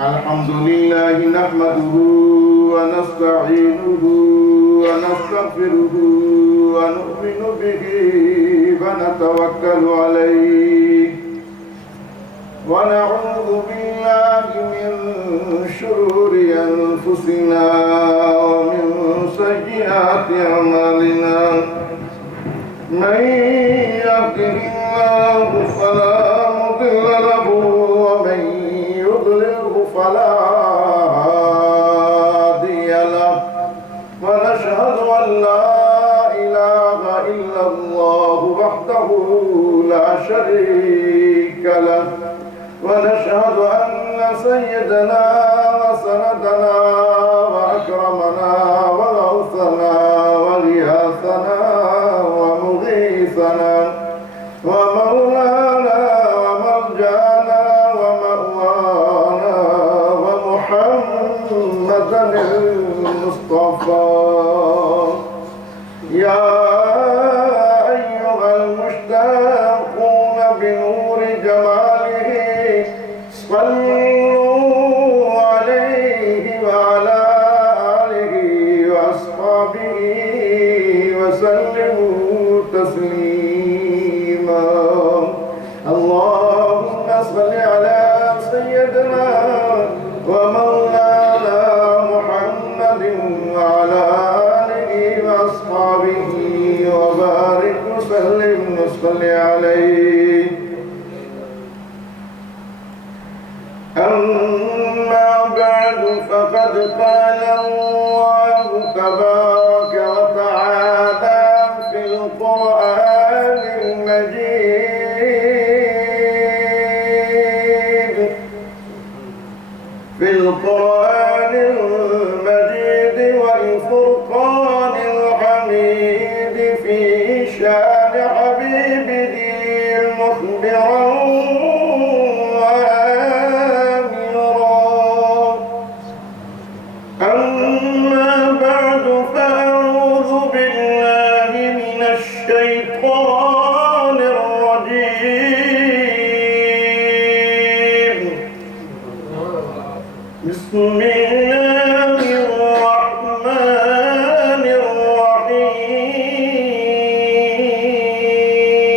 الحمد لله نحمده ونستعينه ونستغفره ونؤمن به ونتوكل عليه ونعوذ بالله من شرور أنفسنا ومن سيئات أعمالنا من يهده الله فلا مضل له ومن يضلله فلا هادي له ونشهد أن لا إله إلا الله وحده لا شريك له ونشهد أن سيدنا وسندنا وأكرمنا وغوثنا وغياثنا ومغيثنا ومولانا وملجانا ومأوانا ومحمدا المصطفى يا أيها المشتاقون بنور جماله صلوا عليه وعلى آله وأصحابه وسلموا تسليما اللهم صل على سيدنا ومولانا محمد وعلى آله وأصحابه وبارك وسلم وصل عليه أما بعد فقد قال الله تبارك وتعالى في القرآن المجيد والفرقان الحميد في شان حبيبه مخبرا بسم الله الرحمن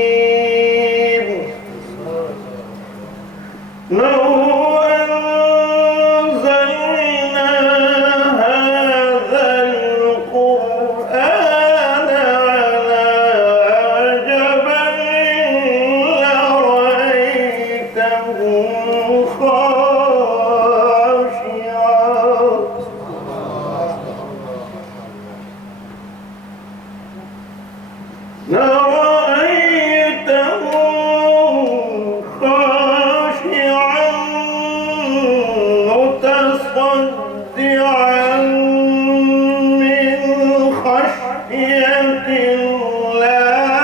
الرحيم لو أنزلنا هذا القرآن على جبل لرأيته خاشعا متصدعا من خشية الله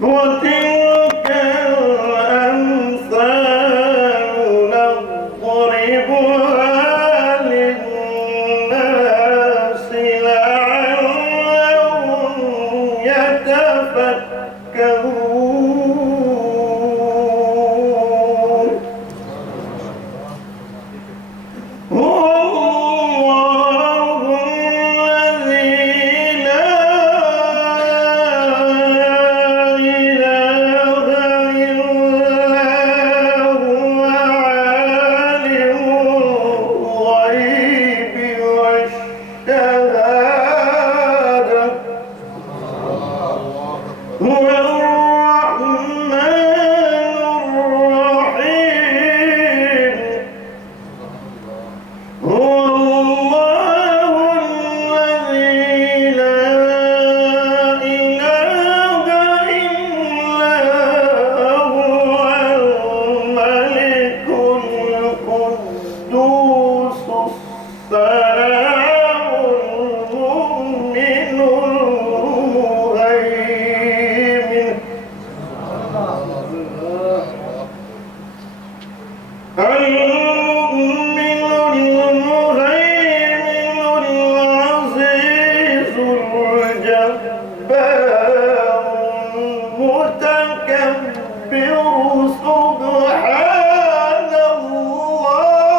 وتلك الأمثال نضربها للناس لعلهم يتفكرون هو الله الذي لا إله إلا هو عالم الغيب والشهادة هو الرحمن الرحيم هو الله الذي لا إله إلا هو الملك القدوس السلام المؤمن المهيمن المؤمن المهيمن العزيز الجبار سبحان الله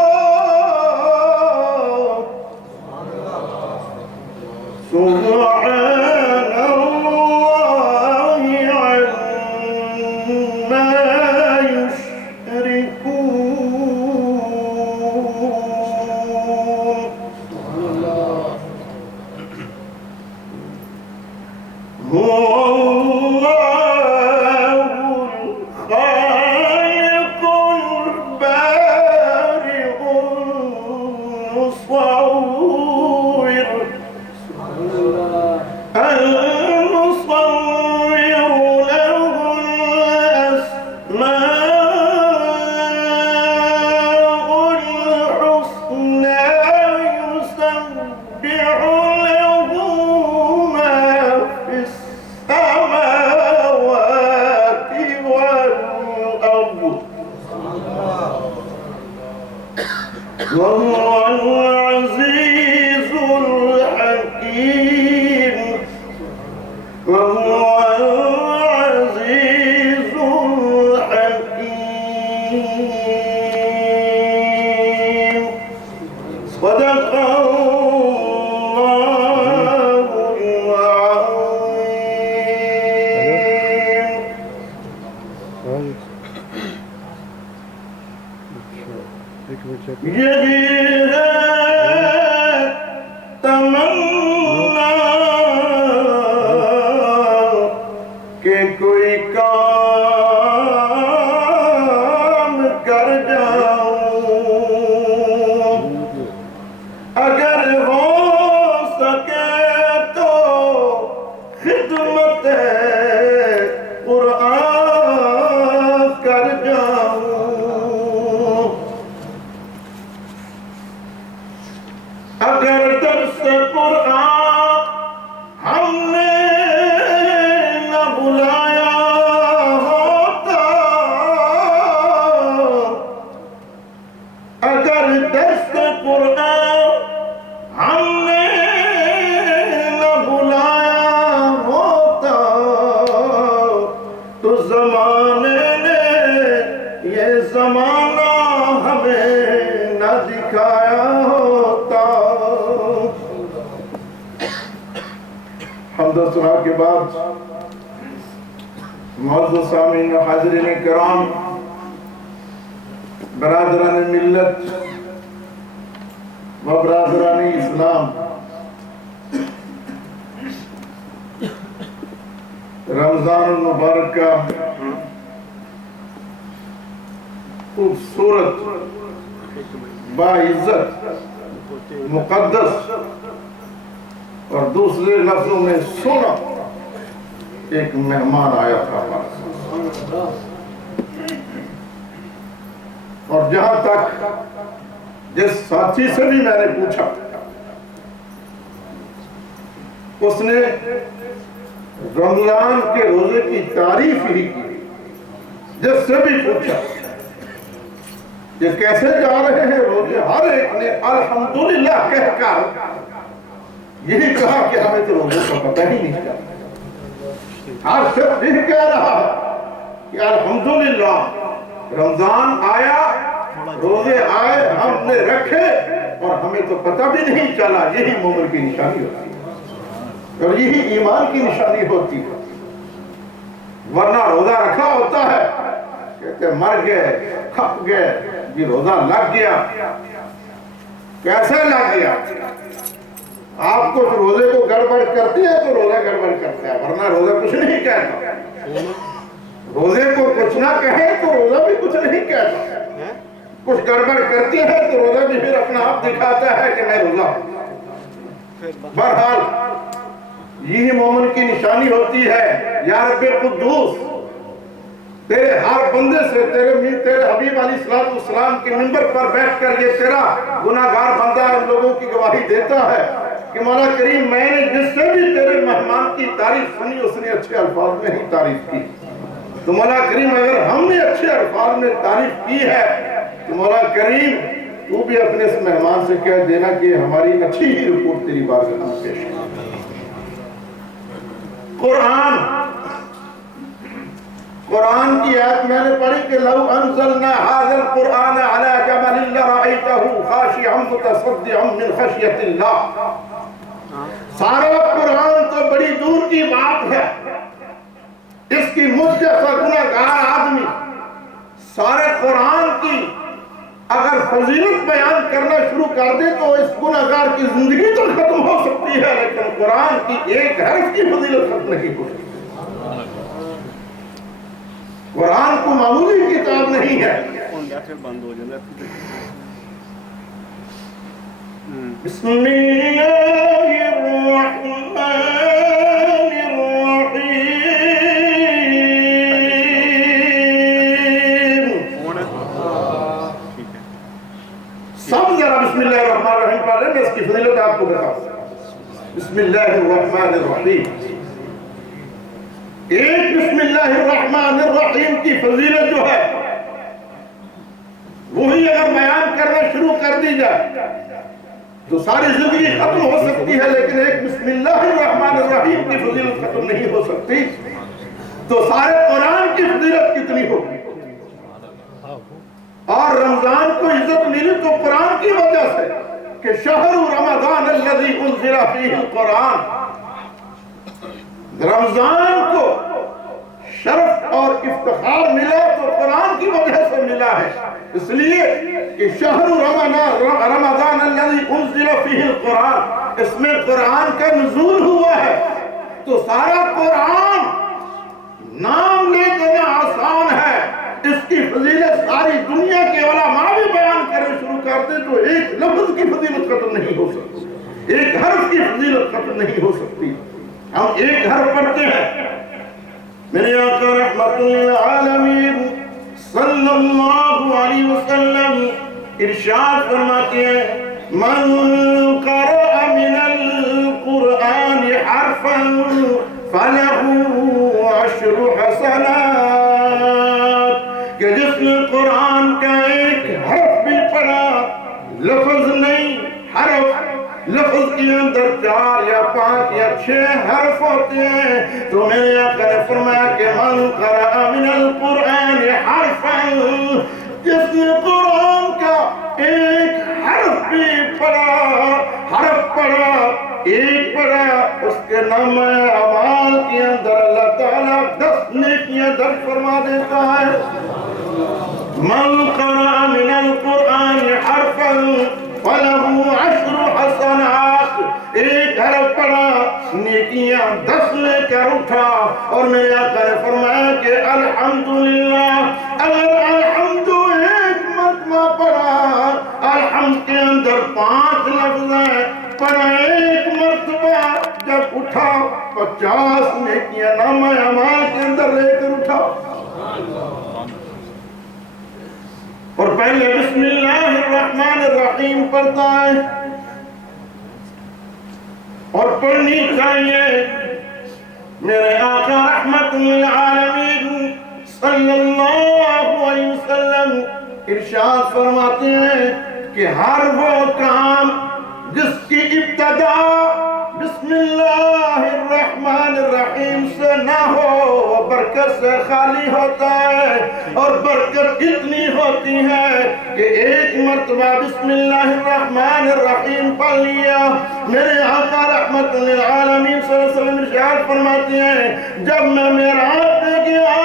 سبحان الله عما يشركون هو الله الخالق البارئ المصور المصور له الأسماء الحسنى يسبح له ما في السماوات والأرض وهو العزيز الحكيم وهو العزيز الحكيم صدق الله العظيم یہی ہے تمنا کہ کوئی کام کر جاؤں اگر ہو سکے تو خدمت قرآن کر جاؤں اگر درس قرآن ہم نے نہ بلایا ہوتا اگر درس قرآن ہم نے نہ بلایا ہوتا تو زمانے نے یہ زمانہ ہمیں نہ دکھایا ہوتا حمد و ثنا کے بعد معزز سامعین و حاضرین کرام برادران ملت و برادران اسلام رمضان المبارک کا خوبصورت باعزت مقدس اور دوسرے لفظوں میں سونا ایک مہمان آیا تھا اور جہاں تک جس ساتھی سے بھی میں نے پوچھا اس نے رمضان کے روزے کی تعریف ہی کی جس سے بھی پوچھا یہ کیسے جا رہے ہیں روزے ہر ایک نے الحمدللہ کہہ کر یہی کہا کہ ہمیں تو روزے کا پتہ ہی نہیں چلا ہر شخص یہ کہہ رہا ہے کہ الحمدللہ رمضان آیا روزے آئے ہم نے رکھے اور ہمیں تو پتہ بھی نہیں چلا یہی مومن کی نشانی ہوتی ہے اور یہی ایمان کی نشانی ہوتی ہے ورنہ روزہ رکھا ہوتا ہے کہتے مر گئے کھپ گئے یہ روزہ لگ گیا کیسے لگ گیا آپ کچھ روزے کو گڑبڑ کرتے ہیں تو روزہ گڑبڑ کرتا ہے ورنہ روزہ کچھ نہیں کہتا روزے کو کچھ نہ کہے تو روزہ بھی کچھ نہیں کہتا کچھ گڑبڑ کرتی ہے تو روزہ بھی پھر اپنا آپ دکھاتا ہے کہ میں روزہ بہرحال یہی مومن کی نشانی ہوتی ہے یا رب قدوس تیرے ہر بندے سے تیرے حبیب علیہ السلام کے منبر پر بیٹھ کر یہ تیرا گناہگار بندہ ان لوگوں کی گواہی دیتا ہے کہ مولا کریم میں نے جس سے بھی تیرے مہمان کی تعریف سنی اس نے اچھے الفاظ میں ہی تعریف کی تو مولا کریم اگر ہم نے اچھے الفاظ میں تعریف کی ہے تو مولا کریم تو بھی اپنے اس مہمان سے کہہ دینا کہ ہماری اچھی ہی رپورٹ تیری بارگاہ میں پیش ہے قرآن کی آیت میں نے پڑھی کہ لو انزلنا هذا القرآن على جبل لرأيته خاشعا متصدعا من خشية الله. سارا قرآن تو بڑی دور کی بات ہے، اس کی مجھ جیسا گناہگار آدمی سارے قرآن کی اگر فضیلت بیان کرنا شروع کر دے تو اس گناہگار کی زندگی تو ختم ہو سکتی ہے، لیکن قرآن کی ایک حرف کی فضیلت ختم نہیں ہو سکتی. قرآن کو معمولی کتاب نہیں ہے. بسم اللہ الرحمن الرحیم. سب ذرا بسم اللہ الرحمن الرحیم پڑھ رہے ہیں، میں اس کی فضیلت آپ کو بتاؤں. بسم اللہ الرحمن الرحیم. ایک بسم اللہ الرحمن الرحیم کی فضیلت جو ہے وہی اگر بیان کرنا شروع کر دی جائے تو ساری زندگی ختم ہو سکتی ہے، لیکن ایک بسم اللہ الرحمن الرحیم کی فضیلت ختم نہیں ہو سکتی. تو سارے قرآن کی فضیلت کتنی ہوگی. اور رمضان کو عزت ملی تو قرآن کی وجہ سے کہ شہر رمضان الذی انزل فیہ القرآن. رمضان کو شرف اور افتخار ملا تو قرآن کی وجہ سے ملا ہے، اس لیے کہ شہر رمضان الذی انزل فیہ القرآن، اس میں قرآن کا نزول ہوا ہے. تو سارا قرآن نام لے دینا آسان ہے، اس کی فضیلت ساری دنیا کے علماء بھی بیان کرنے شروع کرتے تو ایک لفظ کی فضیلت ختم نہیں ہو سکتی، ایک حرف کی فضیلت ختم نہیں ہو سکتی. ہم ایک حرف پڑھتے ہیں. میرے آقا رحمت للعالمین صلی اللہ علیہ وسلم ارشاد فرماتے ہیں من قرأ من القرآن حرفا فله 10 حسنات. کہ جس نے قرآن کا ایک حرف بھی پڑھا، لفظ نہیں حرف، لفظ کے اندر 4 یا 5 یا 6 حرف ہوتے ہیں، تو میرے آقا نے فرمایا کہ من قرأ من القرآن حرفا، جس نے قرآن کا ایک حرف بھی پڑھا، حرف پڑھا، ایک پڑھا، اس کے نام اعمال کے اندر اللہ تعالیٰ 10 نیکیاں درج فرما دیتا ہے. من قرأ من القرآن حرفا فَلَهُ 10 حسنات. ایک حرف پڑھا، نیکیاں 10 لے کر اٹھا. اور میرے آقا نے فرمایا کہ الحمدللہ، اگر الحمد ایک مرتبہ پڑھا، الحمد کے اندر 5 لفظ ہیں، پڑھا ایک مرتبہ، جب اٹھا 50 نیکیاں نامہ اعمال کے اندر لے کر اٹھا. اور پہلے بسم اللہ الرحمن الرحیم پڑھتا ہے، اور پڑھنی چاہیے. میرے آقا رحمت للعالمین صلی اللہ علیہ وسلم ارشاد فرماتے ہیں کہ ہر وہ کام جس کی ابتدا بسم اللہ الرحمن الرحیم سے نہ ہو وہ برکت سے خالی ہوتا ہے. اور برکت اتنی ہوتی ہے کہ ایک مرتبہ بسم اللہ الرحمن الرحیم پڑھ لیا. میرے آقا رحمت للعالمین صلی اللہ علیہ وسلم ارشاد فرماتے ہیں جب میں معراج پہ گیا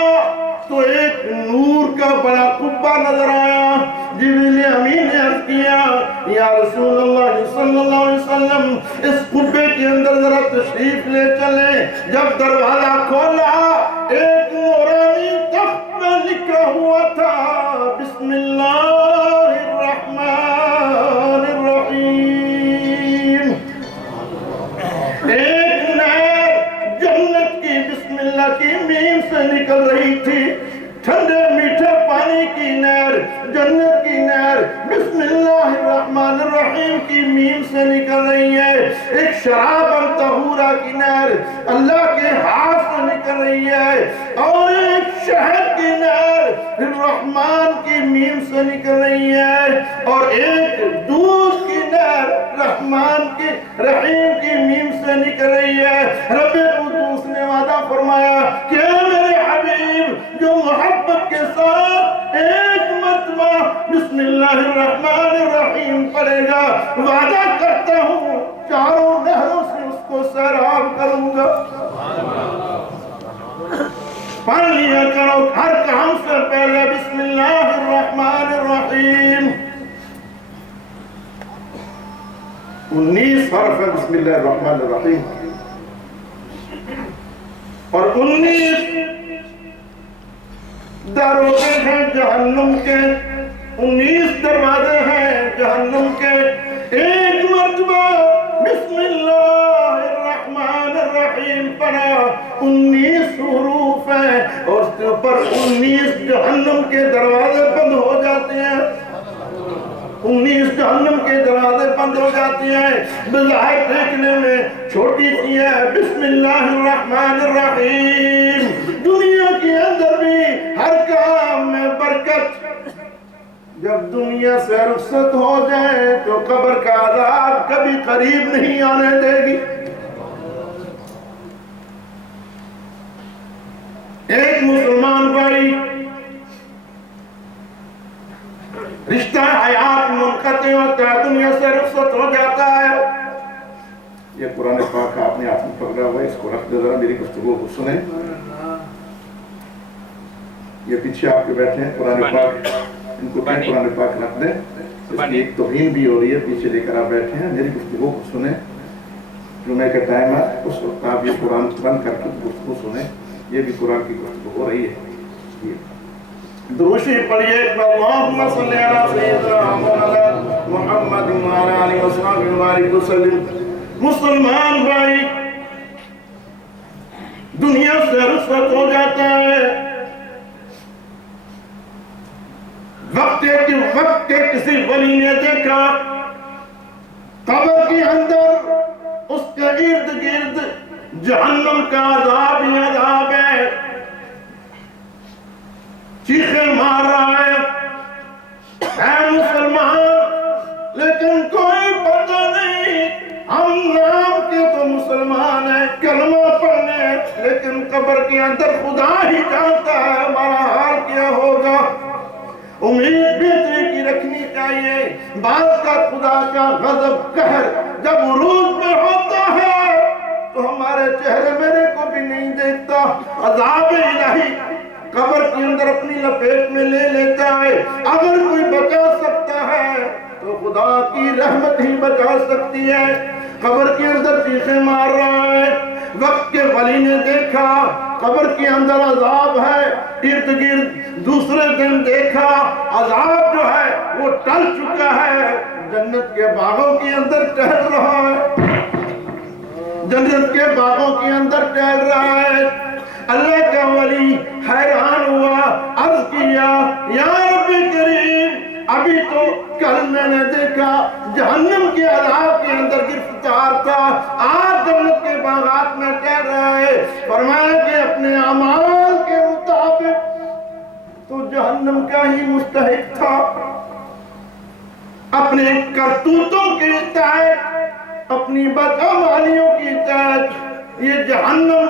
تو ایک نور کا بڑا قبہ نظر آیا. جبریل امین نے عرض کیا یا رسول اللہ صلی اللہ علیہ وسلم اس قبے کے اندر ذرا تشریف لے چلیں. جب دروازہ کھولا ایک نورانی تخت میں لکھا ہوا تھا بسم اللہ الرحمن الرحیم. ایک نہر جنت کی بسم اللہ کی میم سے نکل رہی تھی، ٹھنڈے میٹھے پانی کی نہر، جنت کی نہر بسم اللہ الرحمن الرحیم کی میم سے نکل رہی ہے. ایک شراب طہورہ کی نہر اللہ کے ہاتھ سے نکل رہی ہے، اور ایک شہد کی نہر الرحمن کی میم سے نکل رہی ہے، اور ایک دودھ کی نہر رحمان کی رحیم کی میم سے نکل رہی ہے. رب قدوس نے وعدہ فرمایا کہ میرے حبیب جو اللہ الرحمن الرحیم پڑھے گا، وعدہ کرتا ہوں چاروں نہروں سے اس کو سیراب کروں گا۔ پڑھ لیا کرو ہر کام سے پہلے بسم اللہ الرحمن الرحیم۔ 19 حرف ہے بسم اللہ الرحمن الرحیم، اور 19 دروازے ہیں جہنم کے، 19 دروازے ہیں جہنم کے۔ ایک مرتبہ بسم اللہ الرحمن الرحیم پڑھا، 19 حروف ہیں، اور اس کے اوپر 19 جہنم کے دروازے بند ہو جاتے ہیں، 19 جہنم کے دروازے بند ہو جاتے ہیں۔ بظاہر دیکھنے میں چھوٹی سی ہے بسم اللہ الرحمن الرحیم، دنیا کے اندر بھی ہر کام میں برکت۔ جب دنیا سے رخصت ہو جائے تو قبر کا عذاب کبھی قریب نہیں آنے دے گی۔ ایک مسلمان بھائی رشتہ حیات منقطع ہوتا ہے، دنیا سے رخصت ہو جاتا ہے۔ یہ قرآن پاک آپ نے آپ میں پکڑا ہوا ہے، اس کو رکھ دے، ذرا میری گفتگو کو سنیں۔ یہ پیچھے آپ کے بیٹھے ہیں قرآن پاک، ان کو قرآن پاک رکھ دیں، اس کی ایک توہین بھی ہو رہی ہے، پیچھے لے کر آپ بیٹھے ہیں، میری گفتگو کو سنیں۔ جمعے کا ٹائم ہے، اس وقت آپ یہ قرآن بند کر کے گفتگو سنیں، یہ بھی قرآن کی گفتگو ہو رہی ہے۔ دروشی پڑھیے، اللہم صلی علی سیدنا محمد وعلی آلہ وصحبہ وبارک وسلم۔ مسلمان بھائی دنیا سے رخصت ہو جاتا ہے، وقت کے کسی ولی نے دیکھا قبر کے اندر اس کے ارد گرد جہنم کا عذاب ہی عذاب ہے، چیخیں مار رہا ہے، اے مسلمان لیکن کوئی پتہ نہیں، ہم نام کے تو مسلمان ہیں، کلمہ پڑھنے، لیکن قبر کے اندر خدا ہی جانتا ہے ہمارا حال کیا ہوگا۔ امید بہتری کی رکھنی چاہیے، بعض کا خدا کا غضب قہر جب عروج میں ہوتا ہے تو ہمارے چہرے میرے کو بھی نہیں دیکھتا، عذاب الہی قبر کے اندر اپنی لپیٹ میں لے لیتا ہے۔ اگر کوئی بچا سکتا ہے تو خدا کی رحمت ہی بچا سکتی ہے۔ قبر کے اندر چیخیں مار رہا ہے، وقت کے ولی نے دیکھا قبر کے اندر عذاب ہے، ارد گرد دوسرے دن دیکھا عذاب جو ہے وہ ٹل چکا ہے، جنت کے باغوں کے اندر ٹہل رہا ہے، جنت کے باغوں کے اندر ٹہل رہا ہے۔ اللہ کا ولی حیران ہوا، عرض کیا یا رب کریم، ابھی تو کل میں نے دیکھا جہنم کے عذاب کے اندر گرفتار تھا، آج جنت کے باغات میں ٹہل رہا ہے۔ فرمایا کہ اپنے اعمال کے مطابق تو جہنم کا ہی مستحق تھا، اپنے کرتوتوں کے تحت، اپنی بدعمالیوں کی تحت یہ جہنم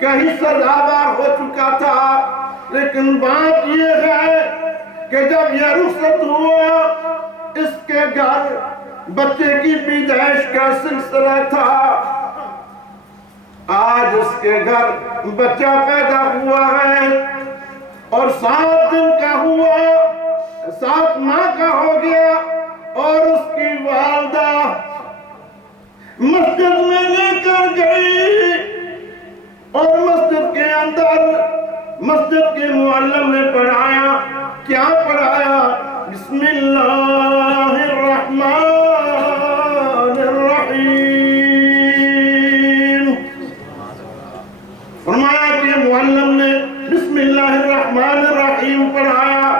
کا ہی سزاوار ہو چکا تھا۔ لیکن بات یہ ہے کہ جب یہ رخصت ہوا، اس کے گھر بچے کی پیدائش کا سلسلہ تھا، آج اس کے گھر بچہ پیدا ہوا ہے اور 7 دن کا ہوا، 7 ماہ کا ہو گیا، اور اس کی والدہ مسجد میں لے کر گئی اور مسجد کے اندر مسجد کے معلم نے پڑھایا، کیا پڑھایا؟ بسم اللہ الرحمن الرحیم۔ فرمایا کہ معلم نے بسم اللہ الرحمن الرحیم پڑھایا،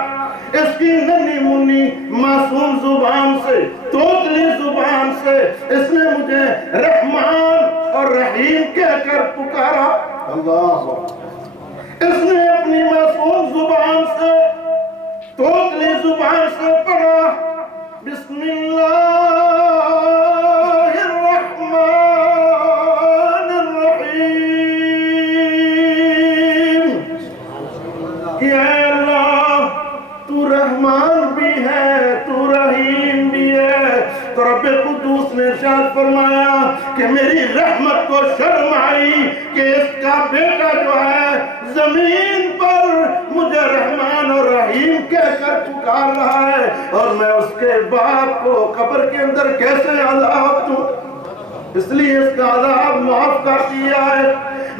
اس کی ننھی منی معصوم زبان سے، توتلی زبان سے اس نے مجھے رحمان اور رحیم کہہ کر پکارا۔ اللہ، اس نے اپنی معصوم زبان سے، توتلی زبان سے پڑھا بسم اللہ الرحمن الرحیم، کہ اے اللہ تو رحمان بھی ہے کہ میری رحمت کو شرم آئی کہ اس کا بیٹا جو ہے زمین پر مجھے رحمان اور رحیم کہہ کر پکار رہا ہے، اور میں اس کے باپ کو قبر کے اندر کیسے عذاب دوں؟ اس لیے اس کا عذاب معاف کر دیا ہے۔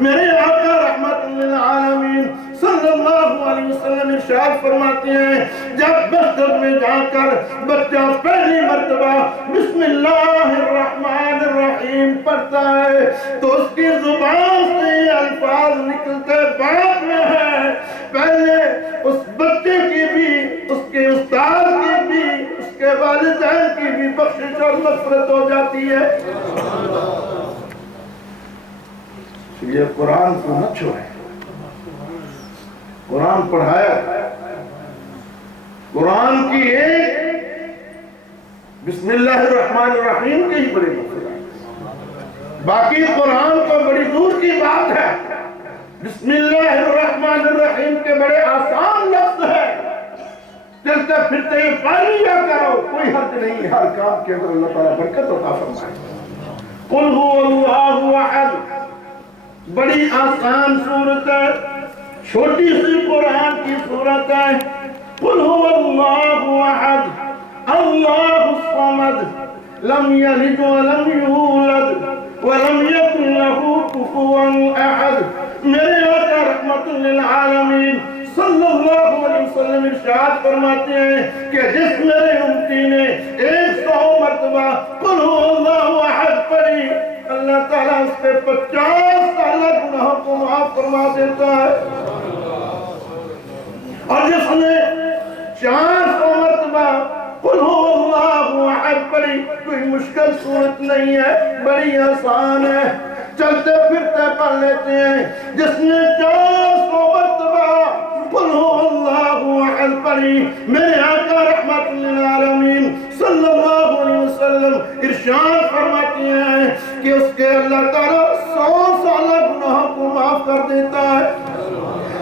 میرے آقا رحمت للعالمین صلی اللہ علیہ وسلم ارشاد فرماتے ہیں، جب مسجد میں جا کر بچہ پہلی مرتبہ بسم اللہ الرحمن الرحیم پڑھتا ہے تو اس کی زبان سے یہ الفاظ نکلتے بعد میں ہے، پہلے اس بچے کی بھی، اس کے استاد کی بھی، اس کے والدین کی بھی بخشش اور مغفرت ہو جاتی ہے۔ یہ قرآن کو نہ چھوڑیں، قرآن پڑھایا، قرآن کی ایک بسم اللہ الرحمن الرحیم کی ہی بڑی مقصد، باقی قرآن تو بڑی دور کی بات ہے۔ بسم اللہ الرحمن الرحیم کے بڑے آسان لفظ ہے، چلتے پھرتے یہ پڑھ لیا کرو، کوئی حرج نہیں، ہر کام کے اندر اللہ تعالیٰ برکت عطا فرمائے۔ قل هو اللہ احد، بڑی آسان صورت ہے، چھوٹی سی قرآن کی صورت ہے۔ قل هو اللہ احد اللہ الصمد لم یلد ولم یولد ولم یکن له کفوا احد۔ میرے آقا رحمت للعالمین صلی اللہ علیہ وسلم ارشاد فرماتے ہیں کہ جس میرے امتی نے 100 مرتبہ قل هو اللہ احد پڑھی، اللہ تعالیٰ اس پہ 50 سالہ گناہوں کو معاف فرما دیتا ہے۔ اور جس نے 400 مرتبہ قل هو اللہ احد پڑھی، کوئی مشکل صورت نہیں ہے، بڑی آسان ہے، چلتے پھرتے پڑھ لیتے ہیں۔ جس نے 400 مرتبہ قل هو اللہ احد پڑھی، میرے آقا رحمت للعالمین صلی اللہ علیہ وسلم ارشاد فرماتے ہیں کہ اس کے اللہ تعالیٰ 100 سالہ گناہوں کو معاف کر دیتا ہے۔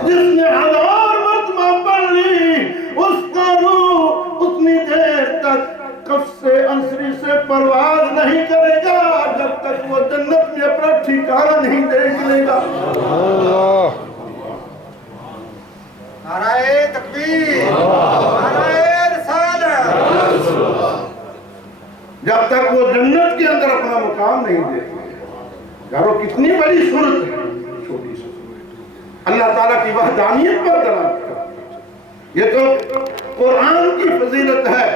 جس نے 1000 مرتبہ پڑھ لی، اس کا روح اتنی دیر تک قفس انصری سے پرواز نہیں کرے گا جب تک وہ جنت میں اپنا ٹھکانہ نہیں دیکھ لے گا۔ نعرہ تکبیر، نعرہ رسالت، جب تک وہ جنت کے اندر اپنا مقام نہیں دیکھ لے گا۔ یارو کتنی بڑی صورت ہے، چھوٹی سی اللہ تعالیٰ کی وحدانیت پر دلالت کرتی ہے۔ یہ تو قرآن کی فضیلت ہے۔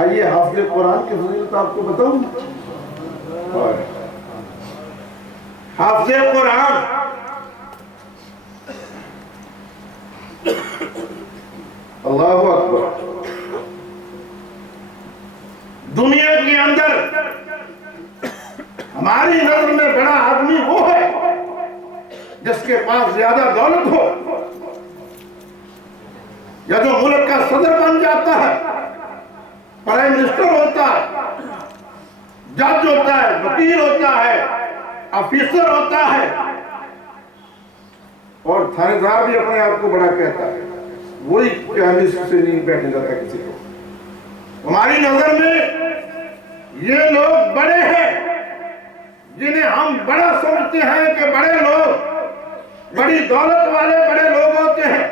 آئیے حافظ قرآن کی فضیلت آپ کو بتاؤں۔ حافظ قرآن اللہ اکبر، دنیا کے اندر ہماری نظر میں بڑا آدمی وہ ہے جس کے پاس زیادہ دولت ہو، یا جو ملک کا صدر بن جاتا ہے، پرائم منسٹر ہوتا ہے، جج ہوتا ہے، وکیل ہوتا ہے، آفیسر ہوتا ہے، اور تھانے دار بھی اپنے آپ کو بڑا کہتا ہے، وہی قیامت سے نہیں بیٹھنے جاتا کسی کو۔ ہماری نظر میں یہ لوگ بڑے ہیں جنہیں ہم بڑا سمجھتے ہیں کہ بڑے لوگ، بڑی دولت والے بڑے لوگ ہوتے ہیں،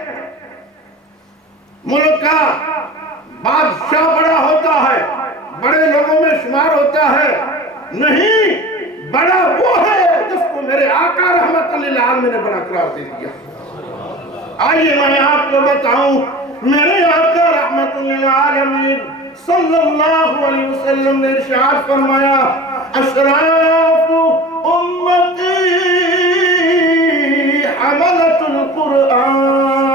ملک کا بادشاہ بڑا ہوتا ہے، بڑے لوگوں میں شمار ہوتا ہے۔ نہیں، بڑا وہ ہے جس کو میرے آقا رحمت للعالمین نے بڑا قرار دے دیا۔ آئیے میں آپ کو بتاؤں، میرے آقا رحمت للعالمین صلی اللہ علیہ وسلم نے ارشاد فرمایا، اشراف امتی حملت القرآن،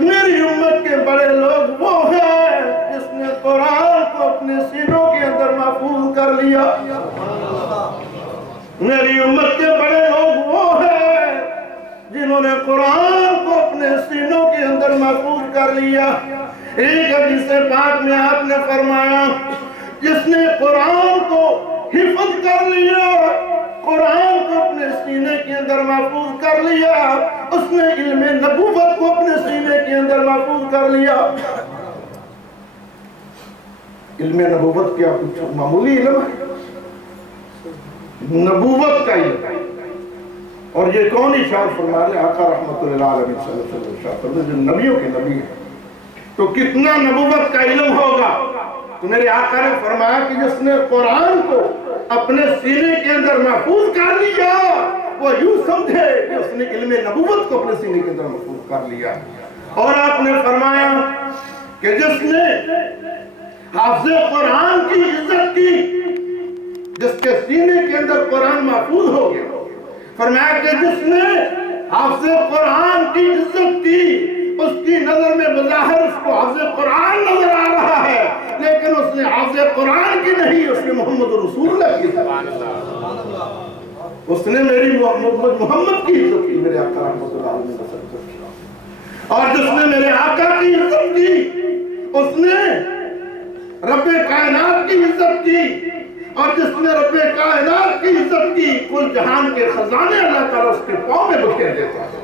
میری امت کے بڑے لوگ وہ ہیں جس نے قرآن کو اپنے سینوں کے اندر محفوظ کر لیا۔ میری امت کے بڑے لوگ وہ ہیں جنہوں نے قرآن کو اپنے سینوں کے اندر محفوظ کر لیا۔ ایک حدیث پاک میں آپ نے فرمایا، جس نے قرآن کو حفظ کر لیا، قرآن کو اپنے سینے کے اندر محفوظ کر لیا، اس نے علم نبوت کو اپنے سینے کے اندر محفوظ کر لیا۔ علم نبوت کیا کچھ معمولی علم ہے؟ نبوت کا علم. اور یہ کون ارشاد فرما رہے؟ آقا رحمت للعالمین صلی اللہ علیہ وسلم ارشاد فرما رہے جو نبیوں کے نبی ہیں. تو کتنا نبوت کا علم ہوگا. تو میرے آقا نے فرمایا کہ جس نے قرآن کو اپنے سینے کے اندر محفوظ کر لیا وہ یوں سمجھے کہ اس نے علم نبوت کو اپنے سینے کے اندر محفوظ کر لیا. اور آپ نے فرمایا کہ جس نے حافظ قرآن کی عزت کی، جس کے سینے کے اندر قرآن محفوظ ہو گیا، فرمایا کہ جس نے حافظ قرآن کی عزت کی، اس کی نظر میں بظاہر اس کو حافظ قرآن نظر آ رہا ہے، لیکن اس نے حافظ قرآن کی نہیں، اس نے محمد رسول اللہ کی اس نے میری محمد کی عزت کی. میرے آقا رحمت اللہ علیہ وسلم. اور جس نے میرے آقا کی عزت کی اس نے رب کائنات کی عزت کی. اور جس نے رب کائنات کی عزت کی کل جہان کے خزانے اللہ تعالیٰ اس کے پاؤں میں بکھیر دیتا ہے.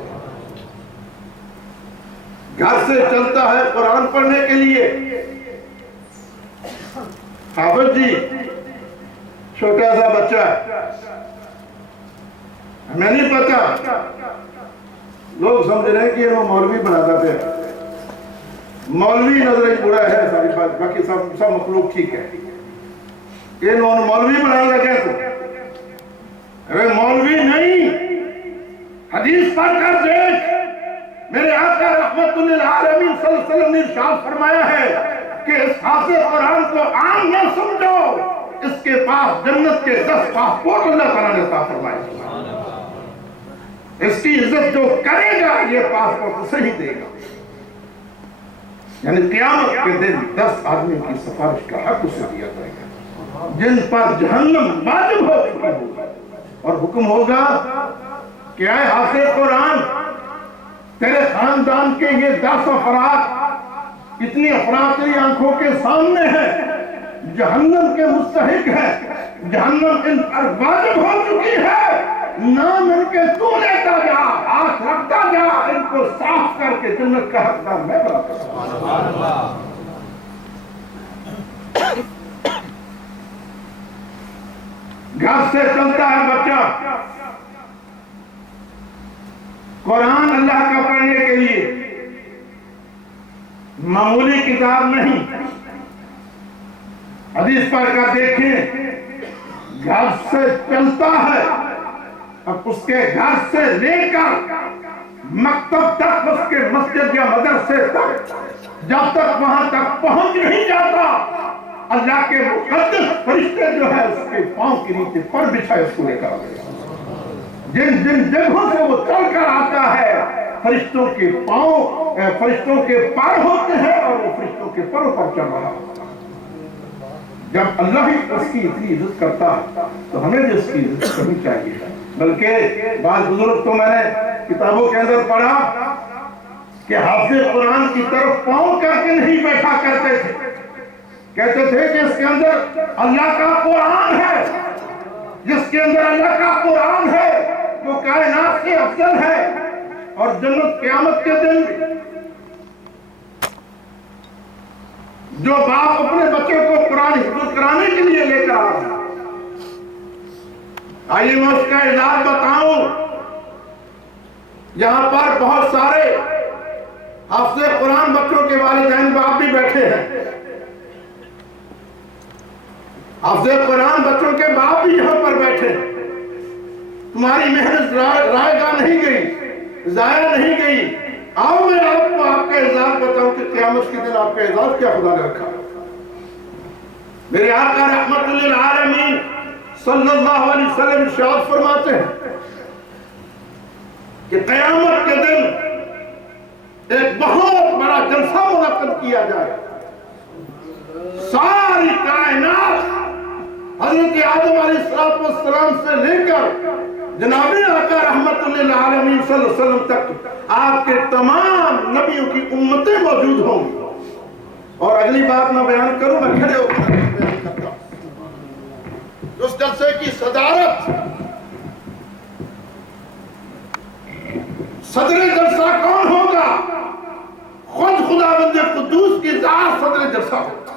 گھر سے چلتا ہے قرآن پڑھنے کے لیے. حافظ جی چھوٹا سا بچہ ہے، ہمیں نہیں پتا، لوگ سمجھ رہے ہیں کہ وہ مولوی بناتا پہ. مولوی نظر ایک بڑا ہے، ساری بات باقی سب مخلوق ٹھیک ہے. یہ انہوں نے مولوی بنانا لگا تو ارے مولوی نہیں، حدیث پڑھ کر دیکھ. میرے آقا رحمت للعالمین صلی اللہ علیہ وسلم نے ارشاد فرمایا ہے کہ اس حافظ قرآن کو عام نہ سمجھو، اس کے پاس جنت کے 10 پاسپورٹ اللہ تعالیٰ نے عطا فرمائے. اس کی عزت جو کرے گا یہ پاسپورٹ اسے ہی دے گا. یعنی قیامت کے دن 10 آدمی کی سفارش کا حق اسے دیا جائے گا جن پر جہنم واجب ہو چکی ہوگی. اور حکم ہوگا کہ اے حافظ قرآن، تیرے خاندان کے یہ 10 افراد، اتنی افراد تیری آنکھوں کے سامنے ہیں، جہنم کے مستحق ہیں، جہنم ان پر واجب ہو چکی ہے، نام ان کے تو لیتا جا، ہاتھ رکھتا جا، ان کو صاف کر کے جنت کا حقدار میں بناتا ہوں. گھر سے چلتا ہے بچہ، قرآن اللہ کا پڑھنے کے لیے معمولی کتاب نہیں. حدیث پڑھ کر دیکھیں، گھر سے چلتا ہے، اب اس کے گھر سے لے کر مکتب تک، اس کے مسجد یا مدرسے تک، جب تک وہاں تک پہنچ نہیں جاتا، اللہ کے مقدس فرشتے جو ہے اس کے پاؤں کے نیچے پر بچھائے اس کو لے کر آتے ہیں. جن جن جگہوں سے وہ چل کر آتا ہے فرشتوں کے پاؤں فرشتوں کے پر ہوتے ہیں اور وہ فرشتوں کے پروں پر چل رہا ہوتا ہے. جب اللہ ہی اس کی اتنی عزت کرتا ہے تو ہمیں بھی اس کی عزت کرنی چاہیے. بلکہ بعض بزرگ تو میں نے کتابوں کے اندر پڑھا کہ حافظ قرآن کی طرف پاؤں کر کے نہیں بیٹھا کرتے تھے، کہتے تھے کہ اس کے اندر اللہ کا قرآن ہے، جس کے اندر اللہ کا قرآن ہے وہ کائنات سے افضل ہے. اور جنت قیامت کے دن جو باپ اپنے بچوں کو قرآن حفظ کرانے کے لیے لے کر آ رہا ہے، آئیے میں اس کا اعزاز بتاؤں. یہاں پر بہت سارے حافظ قرآن بچوں کے والدین باپ بھی بیٹھے ہیں. حافظ قرآن بچوں کے باپ بھی یہاں پر بیٹھے ہیں. تمہاری محنت رائے گاہ نہیں گئی، ضائع نہیں گئی. آؤ میں آپ کو آپ کا اعزاز بتاؤں کہ قیامت کے دن آپ کا اعزاز کیا خدا نے رکھا. میرے آقا رحمت للعالمین صلی اللہ علیہ وسلم ارشاد فرماتے ہیں کہ قیامت کے دن ایک بہت بڑا جلسہ منعقد کیا جائے. ساری کائنات حضرت آدم علیہ السلام سے لے کر جناب آقا رحمت للعالمین صلی اللہ علیہ وسلم تک آپ کے تمام نبیوں کی امتیں موجود ہوں گی. اور اگلی بات میں بیان کروں، میں کھڑے ہو کر بیان کرتا ہوں. اس جلسے کی صدارت صدر جلسہ کون ہوگا؟ خود خداوند قدوس کی ذات صدر جلسہ ہوگا.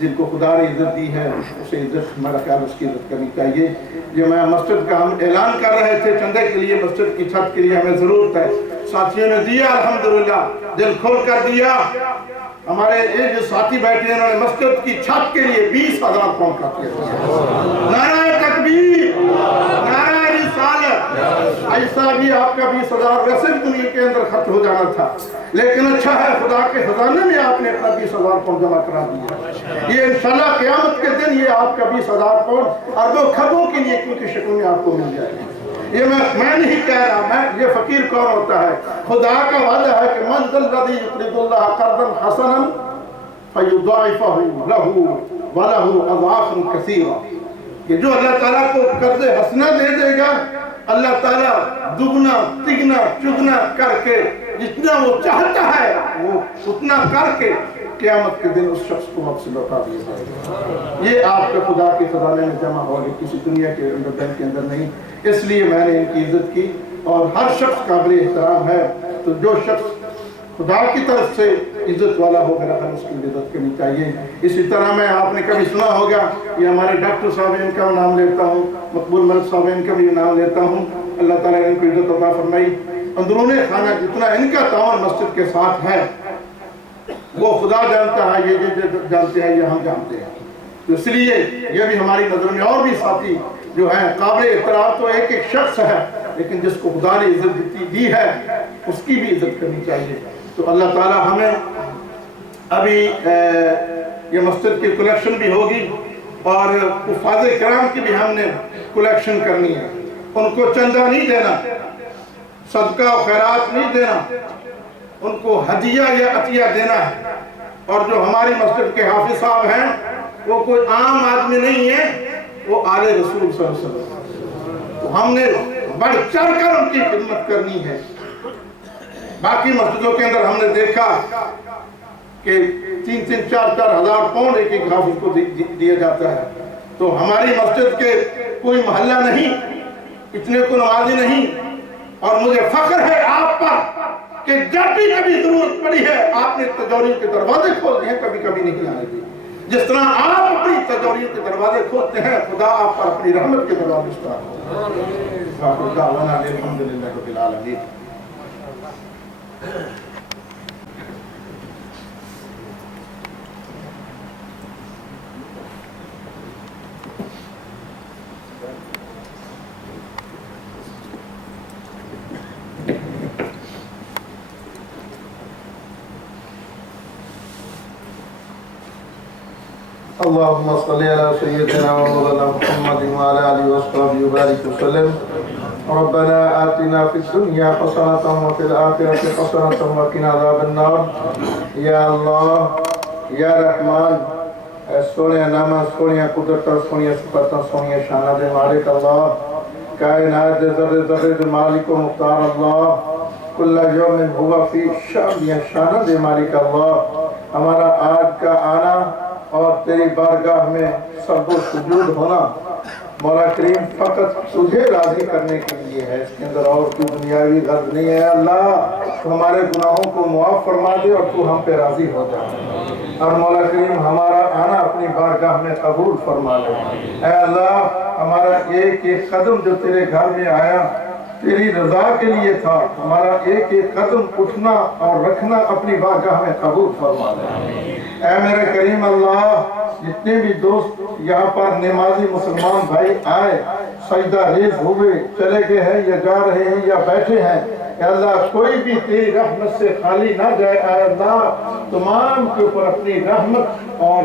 جن کو خدا نے عزت دی ہے اسے عزت، ہمارا خیال اس کی عزت کرنی چاہیے۔ یہ میں مسجد کا ہم اعلان کر رہے تھے، چندے کے لیے مسجد کی چھت کے لیے ہمیں ضرورت ہے، ساتھیوں نے دیا الحمدللہ، دل کھول کر دیا۔ ہمارے یہ جو ساتھی بیٹھے ہیں انہوں نے مسجد کی چھت کے لیے 20,000 پاؤنڈ کا کیا۔ نعرہ تکبیر، نعرہ رسالت۔ ایسا بھی آپ کا 20,000 ویسے بھی دنیا کے اندر خرچ ہو جانا تھا، لیکن اچھا ہے خدا کے خزانے میں آپ نے اپنا 20,000 پاؤنڈ جمع کرا دیا۔ یہ انشاءاللہ قیامت کے دن یہ آپ کا 20,000 پاؤنڈ اربوں خربوں کے لیے کی شکل میں آپ کو مل جائے گا۔ یہ میں نہیں کہہ رہا، یہ فقیر کون ہوتا ہے؟ خدا کا وعدہ ہے کہ من ذا الذی یقرض اللہ قرضا حسنا فیضاعفہ لہ ولہ اضعاف کثیرہ، کہ جو اللہ تعالیٰ کو قرض حسنہ دے دے گا، اللہ تعالیٰ دگنا تگنا چگنا کر کے جتنا وہ چاہتا ہے وہ اتنا کر کے قیامت کے دن اس شخص کو واپس لوٹا دیا جائے گا۔ یہ آپ کے خدا کے خزانے میں جمع ہوگی، کسی دنیا کے اندر بینک کے اندر نہیں۔ اس لیے میں نے ان کی عزت کی، اور ہر شخص قابل احترام ہے، تو جو شخص خدا کی طرف سے عزت والا ہو میرا خیال اس کی عزت کرنی چاہیے۔ اسی طرح میں آپ نے کبھی سنا ہوگا، یہ ہمارے ڈاکٹر صاحب ان کا نام لیتا ہوں، مقبول ملک صاحب ان کا بھی نام لیتا ہوں، اللہ تعالیٰ نے ان کو عزت عطا فرمائی۔ اندرون خانہ جتنا ان کا تعاون مسجد کے ساتھ ہے وہ خدا جانتا ہے، یہ جانتے ہیں، یہ ہم جانتے ہیں۔ اس لیے یہ بھی ہماری نظر میں اور بھی ساتھی جو ہیں قابل احترام تو ایک ایک شخص ہے، لیکن جس کو خدا نے عزت دی ہے اس کی بھی عزت کرنی چاہیے۔ تو اللہ تعالیٰ ہمیں ابھی یہ مسجد کی کلیکشن بھی ہوگی، اور حفاظ کرام کی بھی ہم نے کلیکشن کرنی ہے۔ ان کو چندہ نہیں دینا، صدقہ و خیرات نہیں دینا، ان کو ہدیہ یا عطیہ دینا ہے۔ اور جو ہماری مسجد کے حافظ صاحب ہیں وہ کوئی عام آدمی نہیں ہے، وہ آل رسول صلی اللہ علیہ وسلم، تو ہم نے بڑھ چڑھ کر ان کی خدمت کرنی ہے۔ باقی مسجدوں کے اندر ہم نے دیکھا کہ 3-3 4-4 ہزار پاؤنڈ ایک ایک حافظ کو دیا جاتا ہے، تو ہماری مسجد کے کوئی محلہ نہیں، اتنے کو نمازی نہیں، اور مجھے فخر ہے آپ پر کہ جب بھی کبھی ضرورت پڑی ہے آپ نے تجوریوں کے دروازے کھول دیے ہیں، کبھی کبھی نہیں آنے دیے۔ جس طرح آپ اپنی تجوریوں کے دروازے کھولتے ہیں، خدا آپ پر اپنی رحمت کے دروازے اس طرح کھولتے ہیں۔ الحمدللہ رب العالمین۔ اللهم صل على سيدنا ومولانا محمد وعلى آله وصحبه وبارك وسلم۔ ربنا آتنا في الدنيا حسنة وفي الآخرة حسنة وقنا عذاب النار۔ یا اللہ، یا رحمان، اے سونے نعمت، سونے قدرت، سونے صفات، سونے شان دے مالک اللہ، کائنات دے ذرے ذرے دے مالک و مختار اللہ، کل یوم ہوا فی شان یا شان دے مالک اللہ۔ ہمارا آج کا آنا اور تیری بارگاہ میں سب و سجود ہونا مولا کریم فقط تجھے راضی کرنے کے لیے ہے، اس کے اندر اور کوئی دنیاوی غرض نہیں ہے۔ اللہ تو ہمارے گناہوں کو معاف فرما دے اور تو ہم پہ راضی ہو جائے، اور مولا کریم ہمارا آنا اپنی بارگاہ میں قبول فرما لے۔ اے اللہ، ہمارا ایک ایک قدم جو تیرے گھر میں آیا تیری رضا کے لیے تھا، ہمارا ایک ایک قدم اٹھنا اور رکھنا اپنی بارگاہ میں قبول فرما لے۔ اے میرے کریم اللہ، جتنے بھی دوست یہاں پر نمازی مسلمان بھائی آئے، سجدہ ریز ہوئے، چلے گئے ہیں یا جا رہے ہیں یا بیٹھے ہیں، اے اللہ کوئی بھی تیری رحمت سے خالی نہ جائے۔ اے اللہ تمام کے اوپر اپنی رحمت اور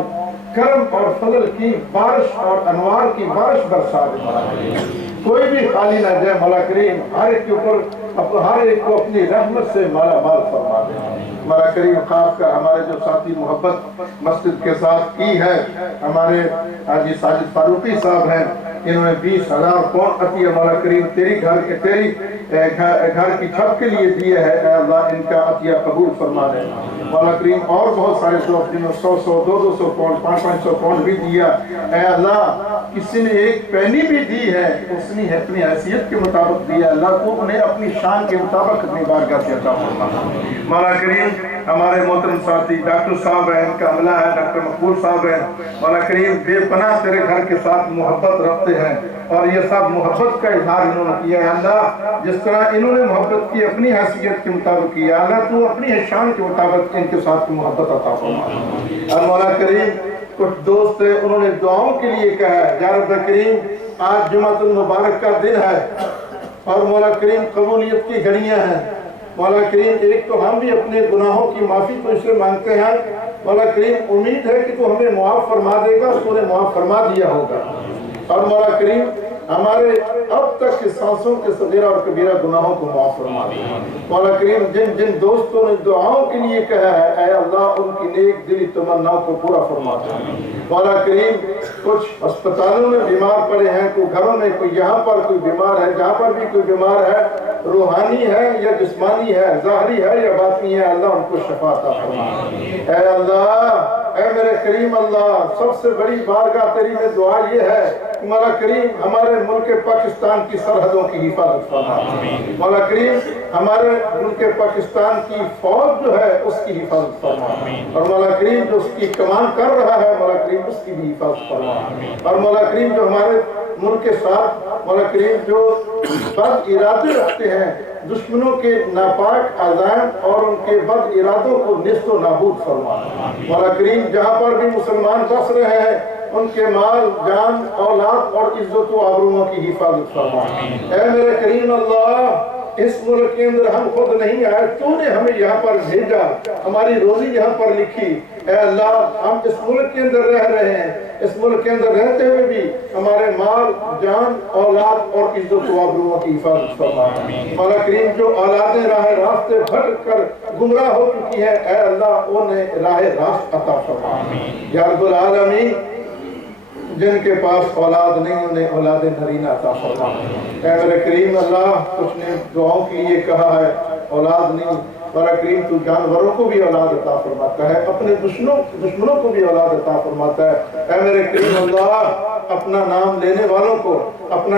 کرم اور فضل کی بارش اور انوار کی بارش برسا دے، کوئی بھی خالی نہ جائے۔ مولا کریم ہر ایک کے اوپر ہر ایک کو اپنی رحمت سے مالا مال فرما دے۔ مولا کریم خاص کر ہمارے جو ساتھی محبت مسجد کے ساتھ کی ہے، ہمارے حاجی ساجد فاروقی صاحب ہیں، انہوں نے 20,000 پاؤنڈ عطیہ مولا کریم تیری گھر کے تیری گھر کی چھت کے لیے دیے ہے، اے اللہ ان کا عطیہ قبول فرما دے مولا کریم۔ اور بہت سارے دوست جنہوں 100 200 پاؤنڈ 500 پاؤنڈ بھی دیا، اے اللہ کسی نے ایک پینی بھی دی ہے، اس نے اپنی حیثیت کے مطابق دیا، اللہ کو انہیں اپنی شان کے مطابق اپنی بارگاہ سے عطا فرما مولا کریم۔ ہمارے محترم ساتھی ڈاکٹر صاحب ہیں، ان کا عملہ ہے، ڈاکٹر مقبول صاحب ہیں، مولا کریم بے پناہ تیرے گھر کے ساتھ محبت رکھتے ہیں، اور یہ سب محبت کا اظہار انہوں نے کیا ہے اللہ، جس طرح انہوں نے محبت کی اپنی حیثیت کے مطابق کیا، اللہ تو اپنی شان کے مطابق ان کے ساتھ محبت عطا فرما۔ اور مولا کریم کچھ دوست ہیں، انہوں نے دعاؤں کے لیے کہا ہے، یا رب کریم آج جمعۃ المبارک کا دن ہے اور مولا کریم قبولیت کی گھڑیاں ہیں، مولا کریم ایک تو ہم بھی اپنے گناہوں کی معافی تو اس سے مانگتے ہیں، مولا کریم امید ہے کہ تو ہمیں معاف فرما دے گا، تو نے معاف فرما دیا ہوگا، اور مولا کریم ہمارے اب تک کے سانسوں کے صغیرہ اور کبیرہ گناہوں کو معاف فرما دے مولا کریم۔ جن جن دوستوں نے دعاؤں کے لیے کہا ہے، اے اللہ ان کی نیک دلی تمناؤں کو پورا فرما دے مولا کریم۔ کچھ اسپتالوں میں بیمار پڑے ہیں، کوئی گھروں میں، کوئی یہاں پر کوئی بیمار ہے، جہاں پر بھی کوئی بیمار ہے، روحانی ہے یا جسمانی ہے، ظاہری ہے یا باطنی ہے، اللہ ان کو شفا عطا فرما۔ اے اللہ، اے میرے کریم اللہ، سب سے بڑی بارگاہ تیری میں دعا یہ ہے کہ مولا کریم ہمارے ملک پاکستان کی سرحدوں کی حفاظت فرما، مولا کریم ہمارے ملک پاکستان کی فوج جو ہے اس کی حفاظت فرما، اور مولا کریم جو اس کی کمان کر رہا ہے مولا کریم اس کی بھی حفاظت فرما، اور مولا کریم جو ہمارے ملک کے ساتھ مولا کریم جو بد ارادے رکھتے ہیں، دشمنوں کے ناپاک عزائم اور ان کے بد ارادوں کو نیست و نابود فرما مولا کریم۔ جہاں پر بھی مسلمان بس رہے ہیں ان کے مال، جان، اولاد اور عزت و آبروؤں کی حفاظت فرما۔ اے میرے کریم اللہ، اس ملک کے اندر ہم خود نہیں آئے، تو نے ہمیں یہاں پر بھیجا، ہماری روزی یہاں پر لکھی، اے اللہ ہم اس ملک کے اندر رہ رہے ہیں، اس ملک کے اندر رہتے ہوئے بھی ہمارے مال، جان، اولاد اور عزت و آبروؤں کی حفاظت فرما مولا کریم۔ جو اولادیں راہ راستے بھٹک کر گمراہ ہو چکی ہیں، اے اللہ انہیں راہ راست عطا فرما یا رب العالمین۔ جن کے پاس اولاد نہیں انہیں اولاد نرینہ عطا فرما۔ اے میرے کریم اللہ، کچھ نے دعاؤں کے لیے کہا ہے اولاد نہیں، میرا کریم تو جانوروں کو بھی اولاد عطا فرماتا ہے، اپنے دشمنوں کو بھی اولاد عطا فرماتا ہے۔ اے میرے کریم اللہ، اپنا نام لینے والوں کو، اپنے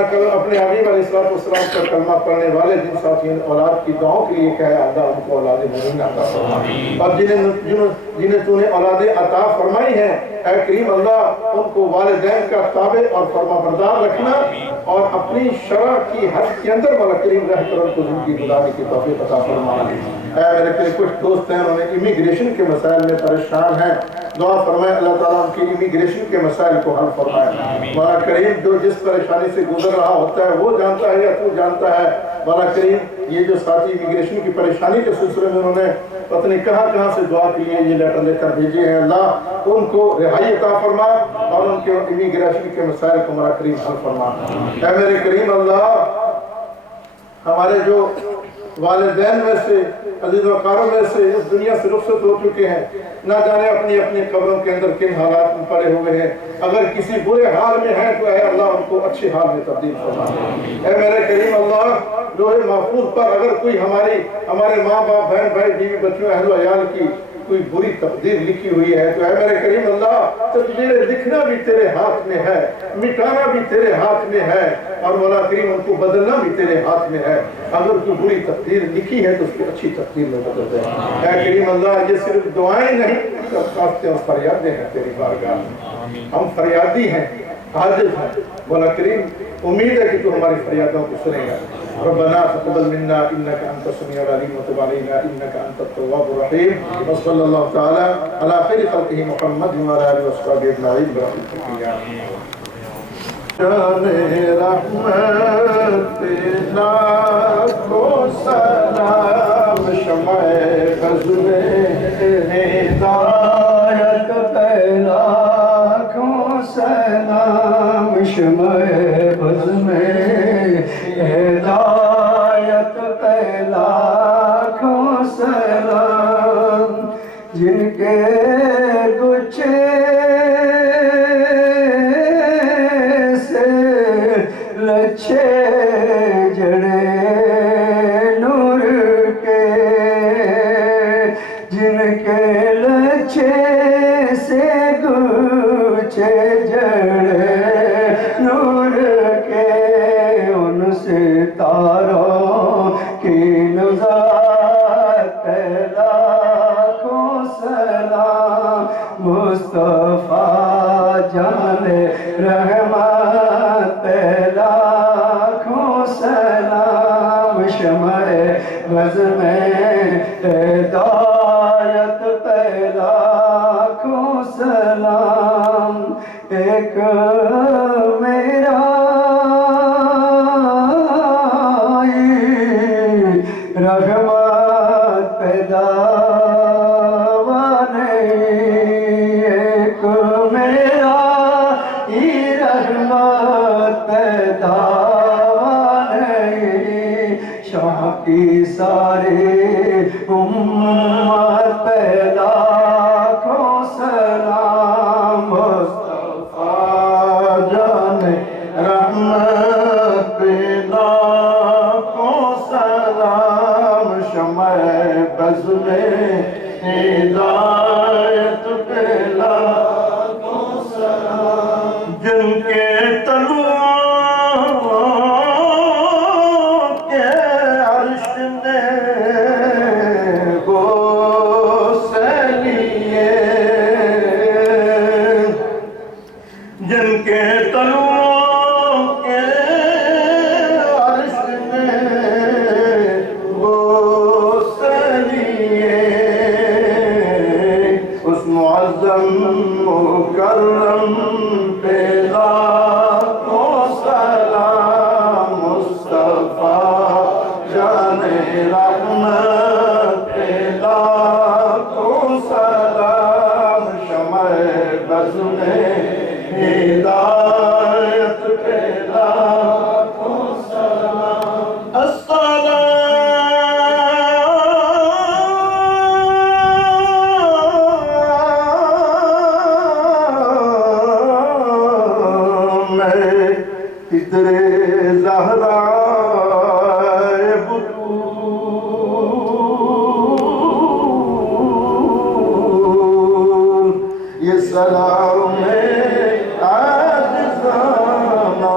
حبیب علیہ السلام کا کلمہ پڑھنے والے جن ساتھیوں نے اولاد کی دعاؤں کے لیے کہا ہے، اللہ ان کو اولاد نرینہ عطا فرما، اور جنہیں تو نے اولادیں عطا فرمائی ہیں، اے کریم اللہ ان کو والدین کا تابع اور فرما بردار رکھنا، اور اپنی شرع کی حد کے اندر مولا کریم رہ کر ان کو زندگی گزارنے کی توفیق عطا فرما۔ اے میرے کریم کچھ دوست ہیں انہوں نے امیگریشن کے مسائل میں پریشان ہیں، دعا فرمائے اللہ تعالیٰ ان کی امیگریشن کے مسائل کو حل فرمائے مولا کریم۔ جو جس پریشانی سے گزر رہا ہوتا ہے وہ جانتا ہے یا تو جانتا ہے مولا کریم۔ یہ جو ساتھی امیگریشن کی پریشانی کے سلسلے میں انہوں نے پتہ نہیں کہاں سے دعا کے لیے یہ لیٹر لے کر بھیجے ہیں، اللہ ان کو رہائی عطا فرما اور ان کے امیگریشن کے مسائل کو مولا کریم حل فرما۔ اے میرے کریم اللہ، ہمارے جو والدین میں سے، عزیز وقاروں میں سے اس دنیا سے رخصت ہو چکے ہیں، نہ جانے اپنی اپنی قبروں کے اندر کن حالات میں پڑے ہوئے ہیں، اگر کسی برے حال میں ہیں تو اے اللہ ان کو اچھے حال میں تبدیل فرما۔ اے میرے کریم اللہ، لوح محفوظ پر اگر کوئی ہمارے ماں باپ، بہن بھائی، بیوی بچوں، اہل و عیال کی کوئی بری تقدیر لکھی ہوئی ہے تو اے میرے کریم اللہ، تقدیریں لکھنا بھی تیرے ہاتھ میں ہے، مٹانا بھی تیرے ہاتھ میں ہے، اور مولا کریم ان کو بدلنا بھی تیرے ہاتھ میں ہے۔ اگر کوئی بری تقدیر لکھی ہے تو اس کو اچھی تقدیر میں بدل دے اے کریم اللہ۔ یہ صرف دعائیں نہیں، درخواستیں اور فریادیں ہیں تیری بارگاہ میں، ہم فریادی ہیں، عاجز ہیں مولا کریم، امید ہے کہ تو ہماری فریادوں کو سنے گا۔ ربنا تقبل منا انك انت السميع العليم وتب علينا انك انت التواب الرحيم وصلى الله تعالى على خير خلقه محمد وعلى اله وصحبه اجمعين برحمتك يا رحمت لاکھوں سلام شمع غزل ہدایت پہ لاکھوں سلام شمع بزم ہدایت پہ لاکھوں سلام، جن کے گچھے سے لچھے جڑے اونچے جڑے نور کے ان ستاروں کی نزات لاکھوں سلام مصطفیٰ جان رحمت لاکھوں سلام شمع بز میں ہدایت پہ لاکھوں سلام ایک میرا رحمت پیدا نہیں ایک میرا ہی رحمت پیدا نہیں شاہ کی ساری امت پہ لاکھوں سلام مصطفیٰ جان رحمت پہ لاکھوں سلام شمع بز میں ہدایت پہ لاکھوں سلام جن کے تلووں کے عرش نے بوسے لیے جن کے تلووں کے عرش نے بوسے لیے اس معظم مکرم پہ لاکھوں سلام مصطفیٰ جان رحمت پہ لاکھوں سلام شمع بز میں ہدایت پہ لاکھوں سلام السلام فطر زہرا بطول یہ سلام عاجزانہ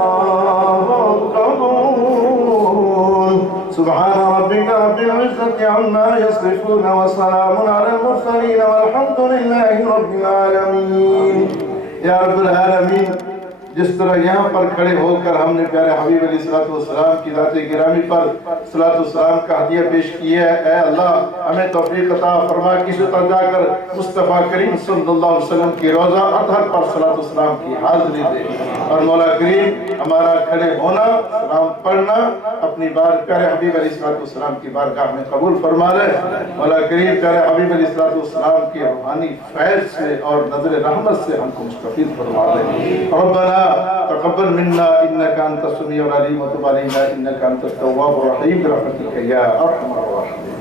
قبول سبحان ربك رب العزة عما يصفون وسلام على المرسلين والحمد لله رب العالمين یا رب العالمین جس طرح یہاں پر کھڑے ہو کر ہم نے پیارے حبیب علیہ السلام کی ذات گرامی پر صلاۃ والسلام کا ہدیہ پیش کیا ہے اے اللہ ہمیں توفیق عطا فرما کسی طرح جا کر مصطفیٰ کریم صلی اللہ علیہ وسلم کی روزہ اطہر پر صلاۃ والسلام کی حاضری دے اور مولا کریم ہمارا کھڑے ہونا سلام پڑھنا اپنی بار پیارے حبیب علیہ السلام کی بارگاہ میں قبول فرما لے مولا کریم پیارے حبیب علیہ السلام کی روحانی فیض سے اور نظر رحمت سے ہم کو مستفید فرما لے ربنا تقبل منا انك انت السميع العليم وتب علينا انك انت التواب الرحيم برحمتك يا ارحم الراحمين